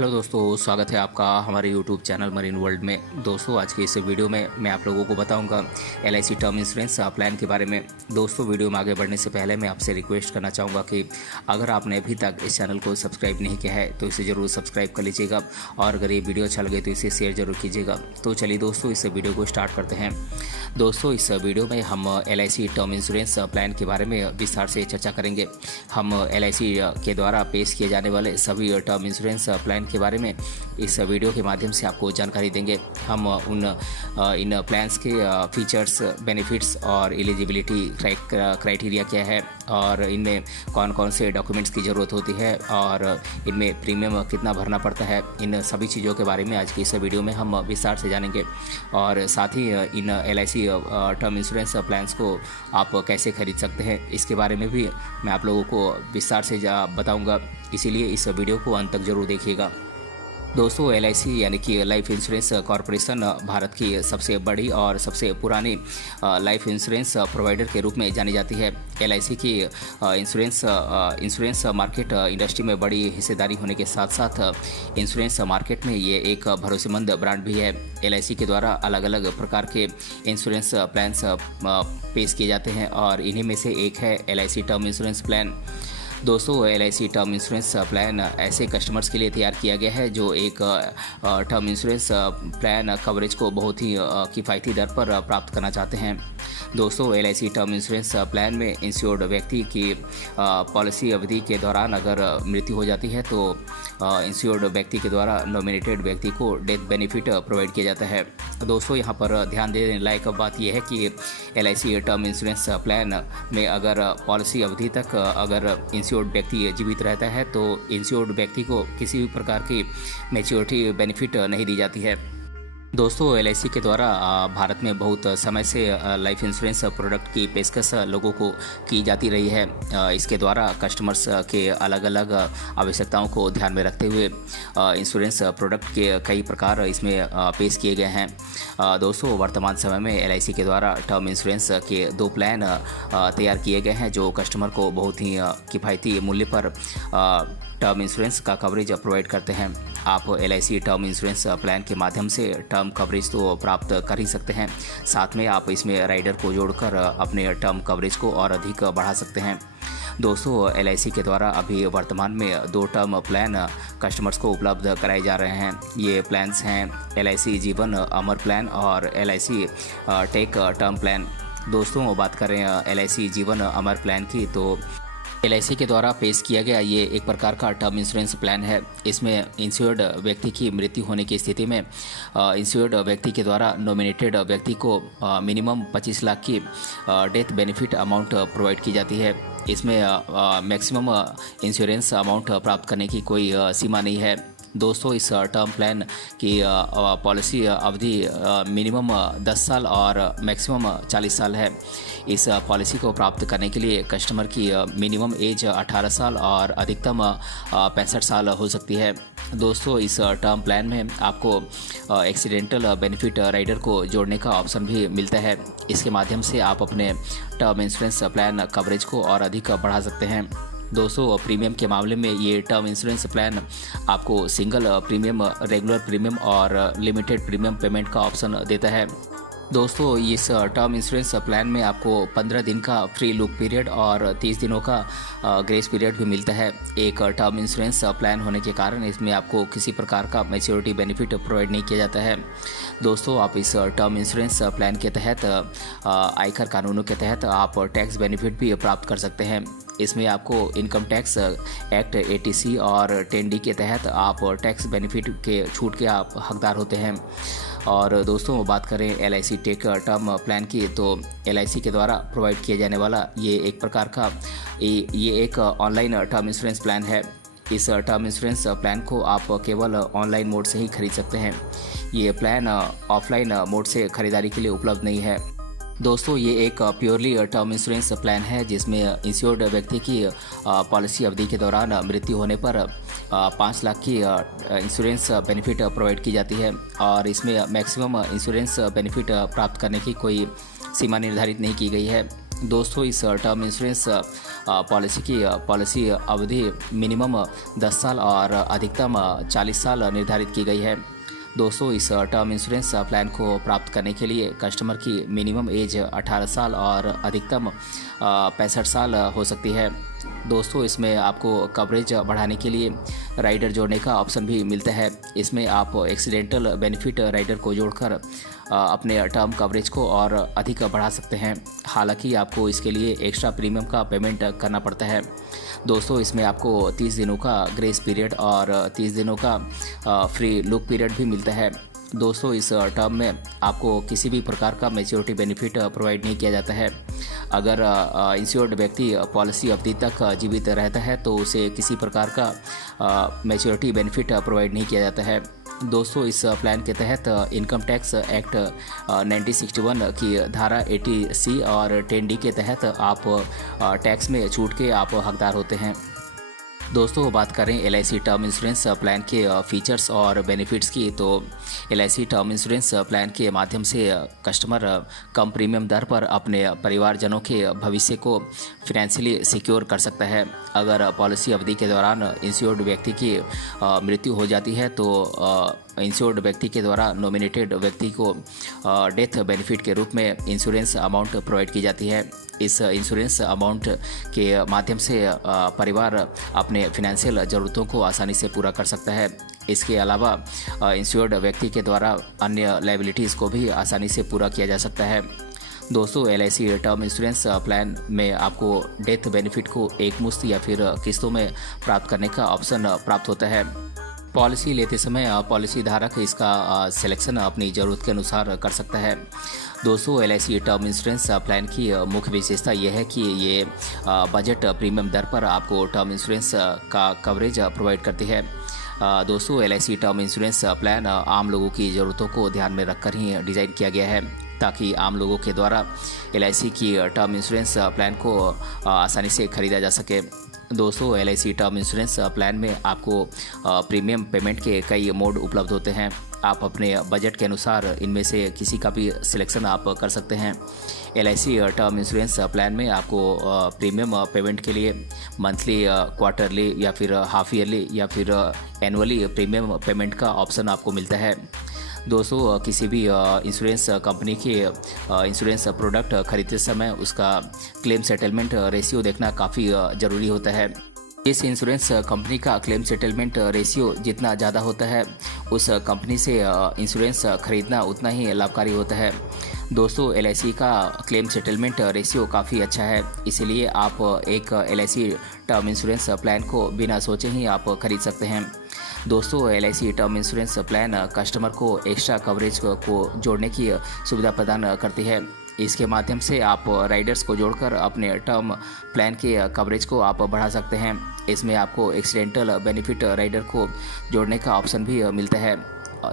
Hello दोस्तों, स्वागत है आपका हमारे यूट्यूब चैनल मरीन वर्ल्ड में। दोस्तों, आज के इस वीडियो में मैं आप लोगों को बताऊंगा एलआईसी टर्म इंश्योरेंस प्लान के बारे में। दोस्तों, वीडियो में आगे बढ़ने से पहले मैं आपसे रिक्वेस्ट करना चाहूँगा कि अगर आपने अभी तक इस चैनल को सब्सक्राइब नहीं किया है तो इसे ज़रूर सब्सक्राइब कर लीजिएगा, और अगर ये वीडियो अच्छा लगे तो इसे शेयर जरूर कीजिएगा। तो चलिए दोस्तों, इस वीडियो को स्टार्ट करते हैं। दोस्तों, इस वीडियो में हम एलआईसी टर्म इंश्योरेंस प्लान के बारे में विस्तार से चर्चा करेंगे। हम एलआईसी के द्वारा पेश किए जाने वाले सभी टर्म इंश्योरेंस प्लान के बारे में इस वीडियो के माध्यम से आपको जानकारी देंगे। हम इन प्लान्स के फीचर्स, बेनिफिट्स और एलिजिबिलिटी क्राइटेरिया क्या है, और इनमें कौन कौन से डॉक्यूमेंट्स की ज़रूरत होती है, और इनमें प्रीमियम कितना भरना पड़ता है, इन सभी चीज़ों के बारे में आज की इस वीडियो में हम विस्तार से जानेंगे। और साथ ही इन एलआईसी टर्म इंश्योरेंस प्लान्स को आप कैसे खरीद सकते हैं, इसके बारे में भी मैं आप लोगों को विस्तार से बताऊँगा, इसीलिए इस वीडियो को अंत तक जरूर देखिएगा। दोस्तों, एलआईसी यानी कि लाइफ इंश्योरेंस कॉरपोरेशन भारत की सबसे बड़ी और सबसे पुरानी लाइफ इंश्योरेंस प्रोवाइडर के रूप में जानी जाती है। एलआईसी की इंश्योरेंस मार्केट इंडस्ट्री में बड़ी हिस्सेदारी होने के साथ साथ इंश्योरेंस मार्केट में ये एक भरोसेमंद ब्रांड भी है। एलआईसी के द्वारा अलग अलग प्रकार के इंश्योरेंस प्लान्स पेश किए जाते हैं, और इन्हीं में से एक है एलआईसी टर्म इंश्योरेंस प्लान। दोस्तों, एलआईसी टर्म इंश्योरेंस प्लान ऐसे कस्टमर्स के लिए तैयार किया गया है जो एक टर्म इंश्योरेंस प्लान कवरेज को बहुत ही किफ़ायती दर पर प्राप्त करना चाहते हैं। दोस्तों, एलआईसी टर्म इंश्योरेंस प्लान में इंश्योर्ड व्यक्ति की पॉलिसी अवधि के दौरान अगर मृत्यु हो जाती है तो इंश्योर्ड व्यक्ति के द्वारा नॉमिनेटेड व्यक्ति को डेथ बेनिफिट प्रोवाइड किया जाता है। दोस्तों, यहाँ पर ध्यान देने लायक बात यह है कि एलआईसी टर्म इंश्योरेंस प्लान में अगर पॉलिसी अवधि तक अगर इंश्योर्ड व्यक्ति जीवित रहता है तो इंश्योर्ड व्यक्ति को किसी भी प्रकार की मैच्योरिटी बेनिफिट नहीं दी जाती है। दोस्तों, एलआईसी के द्वारा भारत में बहुत समय से लाइफ इंश्योरेंस प्रोडक्ट की पेशकश लोगों को की जाती रही है। इसके द्वारा कस्टमर्स के अलग अलग आवश्यकताओं को ध्यान में रखते हुए इंश्योरेंस प्रोडक्ट के कई प्रकार इसमें पेश किए गए हैं। दोस्तों, वर्तमान समय में एलआईसी के द्वारा टर्म इंश्योरेंस के 2 प्लान तैयार किए गए हैं जो कस्टमर को बहुत ही किफ़ायती मूल्य पर टर्म इंश्योरेंस का कवरेज प्रोवाइड करते हैं। आप एलआईसी टर्म इंश्योरेंस प्लान के माध्यम से टर्म कवरेज तो प्राप्त कर ही सकते हैं, साथ में आप इसमें राइडर को जोड़कर अपने टर्म कवरेज को और अधिक बढ़ा सकते हैं। दोस्तों, एलआईसी के द्वारा अभी वर्तमान में 2 टर्म प्लान कस्टमर्स को उपलब्ध कराए जा रहे हैं। ये प्लान्स हैं एलआईसी जीवन अमर प्लान और एलआईसी टेक टर्म प्लान। दोस्तों, बात करें एलआईसी जीवन अमर प्लान की, तो एलआईसी के द्वारा पेश किया गया ये एक प्रकार का टर्म इंश्योरेंस प्लान है। इसमें इंश्योर्ड व्यक्ति की मृत्यु होने की स्थिति में इंश्योर्ड व्यक्ति के द्वारा नॉमिनेटेड व्यक्ति को मिनिमम 25 लाख की डेथ बेनिफिट अमाउंट प्रोवाइड की जाती है। इसमें मैक्सिमम इंश्योरेंस अमाउंट प्राप्त करने की कोई सीमा नहीं है। दोस्तों, इस टर्म प्लान की पॉलिसी अवधि मिनिमम 10 साल और मैक्सिमम 40 साल है। इस पॉलिसी को प्राप्त करने के लिए कस्टमर की मिनिमम एज 18 साल और अधिकतम 65 साल हो सकती है। दोस्तों, इस टर्म प्लान में आपको एक्सीडेंटल बेनिफिट राइडर को जोड़ने का ऑप्शन भी मिलता है। इसके माध्यम से आप अपने टर्म इंश्योरेंस प्लान कवरेज को और अधिक बढ़ा सकते हैं। दोस्तों, प्रीमियम के मामले में ये टर्म इंश्योरेंस प्लान आपको सिंगल प्रीमियम, रेगुलर प्रीमियम और लिमिटेड प्रीमियम पेमेंट का ऑप्शन देता है। दोस्तों, इस टर्म इंश्योरेंस प्लान में आपको 15 दिन का फ्री लुक पीरियड और 30 दिनों का ग्रेस पीरियड भी मिलता है। एक टर्म इंश्योरेंस प्लान होने के कारण इसमें आपको किसी प्रकार का मैच्योरिटी बेनिफिट प्रोवाइड नहीं किया जाता है। दोस्तों, आप इस टर्म इंश्योरेंस प्लान के तहत आयकर कानूनों के तहत आप टैक्स बेनिफिट भी प्राप्त कर सकते हैं। इसमें आपको इनकम टैक्स एक्ट 80C और 10D के तहत आप टैक्स बेनिफिट के छूट के आप हकदार होते हैं। और दोस्तों, बात करें एलआईसी टेक टर्म प्लान की, तो एलआईसी के द्वारा प्रोवाइड किया जाने वाला ये एक प्रकार का ये एक ऑनलाइन टर्म इंश्योरेंस प्लान है। इस टर्म इंश्योरेंस प्लान को आप केवल ऑनलाइन मोड से ही खरीद सकते हैं। ये प्लान ऑफलाइन मोड से खरीदारी के लिए उपलब्ध नहीं है। दोस्तों, ये एक प्योरली टर्म इंश्योरेंस प्लान है जिसमें इंश्योर्ड व्यक्ति की पॉलिसी अवधि के दौरान मृत्यु होने पर 5 लाख की इंश्योरेंस बेनिफिट प्रोवाइड की जाती है, और इसमें मैक्सिमम इंश्योरेंस बेनिफिट प्राप्त करने की कोई सीमा निर्धारित नहीं की गई है। दोस्तों इस टर्म इंश्योरेंस पॉलिसी की पॉलिसी अवधि मिनिमम 10 साल और अधिकतम 40 साल निर्धारित की गई है। दोस्तों इस टर्म इंश्योरेंस प्लान को प्राप्त करने के लिए कस्टमर की मिनिमम एज 18 साल और अधिकतम 65 साल हो सकती है। दोस्तों इसमें आपको कवरेज बढ़ाने के लिए राइडर जोड़ने का ऑप्शन भी मिलता है। इसमें आप एक्सीडेंटल बेनिफिट राइडर को जोड़कर अपने टर्म कवरेज को और अधिक बढ़ा सकते हैं। हालांकि आपको इसके लिए एक्स्ट्रा प्रीमियम का पेमेंट करना पड़ता है। दोस्तों इसमें आपको 30 दिनों का ग्रेस पीरियड और 30 दिनों का फ्री लुक पीरियड भी मिलता है। दोस्तों इस टर्म में आपको किसी भी प्रकार का मैच्योरिटी बेनिफिट प्रोवाइड नहीं किया जाता है। अगर इंश्योर्ड व्यक्ति पॉलिसी अवधि तक जीवित रहता है तो उसे किसी प्रकार का मैच्योरिटी बेनिफिट प्रोवाइड नहीं किया जाता है। दोस्तों इस प्लान के तहत इनकम टैक्स एक्ट 1961 की धारा 80C और 10D के तहत आप टैक्स में छूट के आप हकदार होते हैं। दोस्तों बात करें LIC टर्म इंश्योरेंस प्लान के फीचर्स और बेनिफिट्स की, तो LIC टर्म इंश्योरेंस प्लान के माध्यम से कस्टमर कम प्रीमियम दर पर अपने परिवारजनों के भविष्य को फिनेंशियली सिक्योर कर सकता है। अगर पॉलिसी अवधि के दौरान इंश्योर्ड व्यक्ति की मृत्यु हो जाती है तो इंश्योर्ड व्यक्ति के द्वारा नॉमिनेटेड व्यक्ति को डेथ बेनिफिट के रूप में इंश्योरेंस अमाउंट प्रोवाइड की जाती है। इस इंश्योरेंस अमाउंट के माध्यम से परिवार अपने फिनेंशियल ज़रूरतों को आसानी से पूरा कर सकता है। इसके अलावा इंश्योर्ड व्यक्ति के द्वारा अन्य लायबिलिटीज़ को भी आसानी से पूरा किया जा सकता है। दोस्तों LIC टर्म इंश्योरेंस प्लान में आपको डेथ बेनिफिट को एक मुश्त या फिर किस्तों में प्राप्त करने का ऑप्शन प्राप्त होता है। पॉलिसी लेते समय पॉलिसी धारक इसका सिलेक्शन अपनी ज़रूरत के अनुसार कर सकता है। दोस्तों LIC टर्म इंश्योरेंस प्लान की मुख्य विशेषता यह है कि ये बजट प्रीमियम दर पर आपको टर्म इंश्योरेंस का कवरेज प्रोवाइड करती है। दोस्तों LIC टर्म इंश्योरेंस प्लान आम लोगों की ज़रूरतों को ध्यान में रखकर ही डिज़ाइन किया गया है ताकि आम लोगों के द्वारा LIC की टर्म इंश्योरेंस प्लान को आसानी से खरीदा जा सके। दोस्तों LIC टर्म इंश्योरेंस प्लान में आपको प्रीमियम पेमेंट के कई मोड उपलब्ध होते हैं। आप अपने बजट के अनुसार इनमें से किसी का भी सिलेक्शन आप कर सकते हैं। LIC टर्म इंश्योरेंस प्लान में आपको प्रीमियम पेमेंट के लिए मंथली, क्वार्टरली या फिर हाफ ईयरली या फिर एनुअली प्रीमियम पेमेंट का ऑप्शन आपको मिलता है। दोस्तों किसी भी इंश्योरेंस कंपनी के इंश्योरेंस प्रोडक्ट खरीदते समय उसका क्लेम सेटलमेंट रेशियो देखना काफ़ी ज़रूरी होता है। इस इंश्योरेंस कंपनी का क्लेम सेटलमेंट रेशियो जितना ज़्यादा होता है उस कंपनी से इंश्योरेंस खरीदना उतना ही लाभकारी होता है। दोस्तों LIC का क्लेम सेटलमेंट रेशियो काफ़ी अच्छा है, इसलिए आप एक LIC टर्म इंश्योरेंस प्लान को बिना सोचे ही आप खरीद सकते हैं। दोस्तों LIC term insurance plan customer को एक्स्ट्रा कवरेज को जोड़ने की सुविधा प्रदान करती है। इसके माध्यम से आप राइडर्स को जोड़कर अपने टर्म प्लान के कवरेज को आप बढ़ा सकते हैं। इसमें आपको एक्सीडेंटल बेनिफिट राइडर को जोड़ने का ऑप्शन भी मिलता है।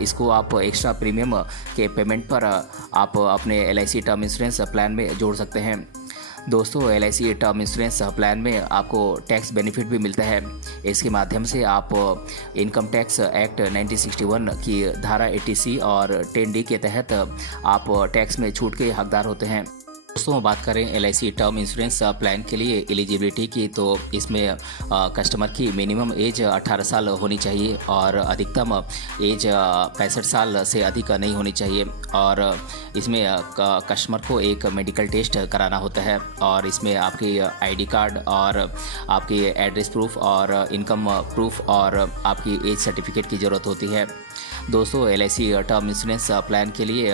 इसको आप एक्स्ट्रा प्रीमियम के पेमेंट पर आप अपने LIC टर्म इंश्योरेंस प्लान में जोड़ सकते हैं। दोस्तों LIC टर्म इंश्योरेंस प्लान में आपको टैक्स बेनिफिट भी मिलता है। इसके माध्यम से आप इनकम टैक्स एक्ट 1961 की धारा 80C और 10D के तहत आप टैक्स में छूट के हकदार होते हैं। दोस्तों बात करें LIC टर्म इंश्योरेंस प्लान के लिए एलिजिबिलिटी की, तो इसमें कस्टमर की मिनिमम एज 18 साल होनी चाहिए और अधिकतम एज 65 साल से अधिक नहीं होनी चाहिए और इसमें कस्टमर को एक मेडिकल टेस्ट कराना होता है और इसमें आपकी ID कार्ड और आपकी एड्रेस प्रूफ और इनकम प्रूफ और आपकी एज सर्टिफिकेट की ज़रूरत होती है। दोस्तों LIC टर्म इंश्योरेंस प्लान के लिए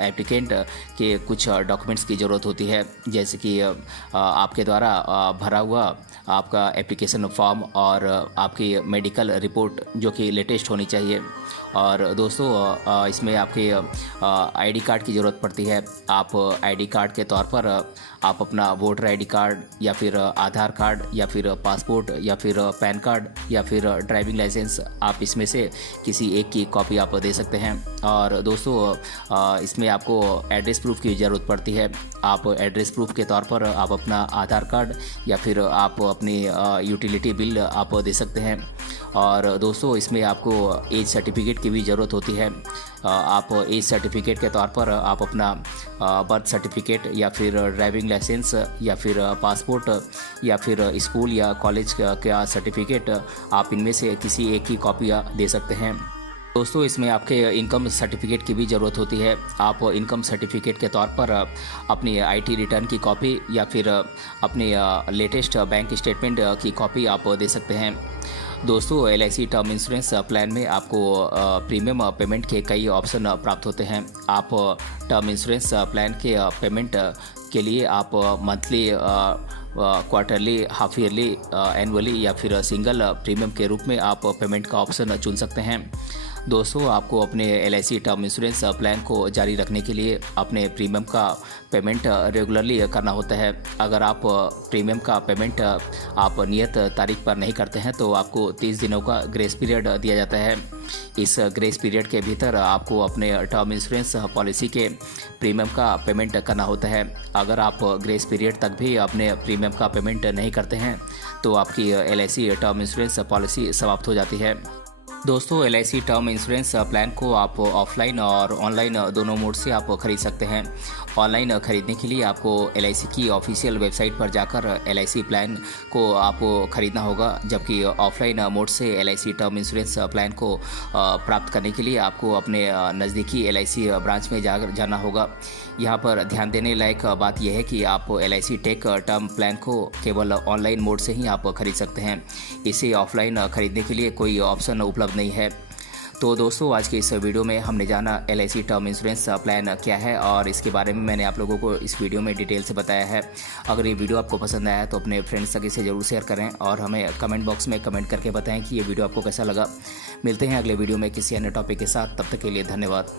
एप्लीकेंट के कुछ डॉक्यूमेंट्स की ज़रूरत होती है, जैसे कि आपके द्वारा भरा हुआ आपका एप्लीकेशन फॉर्म और आपकी मेडिकल रिपोर्ट जो कि लेटेस्ट होनी चाहिए। और दोस्तों इसमें आपके ID कार्ड की ज़रूरत पड़ती है। आप ID कार्ड के तौर पर आप अपना वोटर ID कार्ड या फिर आधार कार्ड या फिर पासपोर्ट या फिर पैन कार्ड या फिर ड्राइविंग लाइसेंस, आप इसमें से किसी एक की कॉपी आप दे सकते हैं। और दोस्तों इसमें आपको एड्रेस प्रूफ की ज़रूरत पड़ती है। आप एड्रेस प्रूफ के तौर पर आप अपना आधार कार्ड या फिर आप अपनी यूटिलिटी बिल आप दे सकते हैं। और दोस्तों इसमें आपको एज सर्टिफिकेट की भी ज़रूरत होती है। आप एज सर्टिफिकेट के तौर पर आप अपना बर्थ सर्टिफिकेट या फिर ड्राइविंग लाइसेंस या फिर पासपोर्ट या फिर स्कूल या कॉलेज का सर्टिफिकेट, आप इनमें से किसी एक की कॉपियाँ दे सकते हैं। दोस्तों इसमें आपके इनकम सर्टिफिकेट की भी ज़रूरत होती है। आप इनकम सर्टिफिकेट के तौर पर अपनी आईटी रिटर्न की कॉपी या फिर अपनी लेटेस्ट बैंक स्टेटमेंट की कॉपी आप दे सकते हैं। दोस्तों LIC टर्म इंश्योरेंस प्लान में आपको प्रीमियम पेमेंट के कई ऑप्शन प्राप्त होते हैं। आप टर्म इंश्योरेंस प्लान के पेमेंट के लिए आप monthly, quarterly, half yearly, annually या फिर सिंगल प्रीमियम के रूप में आप पेमेंट का ऑप्शन चुन सकते हैं। दोस्तों आपको अपने LIC टर्म इंश्योरेंस प्लान को जारी रखने के लिए अपने प्रीमियम का पेमेंट रेगुलरली करना होता है। अगर आप प्रीमियम का पेमेंट आप नियत तारीख पर नहीं करते हैं तो आपको 30 दिनों का ग्रेस पीरियड दिया जाता है। इस ग्रेस पीरियड के भीतर आपको अपने टर्म इंश्योरेंस पॉलिसी के प्रीमियम का पेमेंट करना होता है। अगर आप ग्रेस पीरियड तक भी अपने प्रीमियम का पेमेंट नहीं करते हैं तो आपकी LIC टर्म इंश्योरेंस पॉलिसी समाप्त हो जाती है। दोस्तों LIC टर्म इंश्योरेंस प्लान को आप ऑफलाइन और ऑनलाइन दोनों मोड से आप खरीद सकते हैं। ऑनलाइन खरीदने के लिए आपको LIC की ऑफिशियल वेबसाइट पर जाकर LIC प्लान को आपको खरीदना होगा, जबकि ऑफलाइन मोड से LIC टर्म इंश्योरेंस प्लान को प्राप्त करने के लिए आपको अपने नज़दीकी LIC ब्रांच में जाना होगा। यहाँ पर ध्यान देने लायक बात यह है कि आप LIC टेक टर्म प्लान को केवल ऑनलाइन मोड से ही आप खरीद सकते हैं। इसे ऑफलाइन खरीदने के लिए कोई ऑप्शन उपलब्ध नहीं है। तो दोस्तों आज के इस वीडियो में हमने जाना LIC टर्म इंश्योरेंस प्लान क्या है और इसके बारे में मैंने आप लोगों को इस वीडियो में डिटेल से बताया है। अगर ये वीडियो आपको पसंद आया तो अपने फ्रेंड्स तक इसे ज़रूर शेयर करें और हमें कमेंट बॉक्स में कमेंट करके बताएं कि ये वीडियो आपको कैसा लगा। मिलते हैं अगले वीडियो में किसी अन्य टॉपिक के साथ, तब तक के लिए धन्यवाद।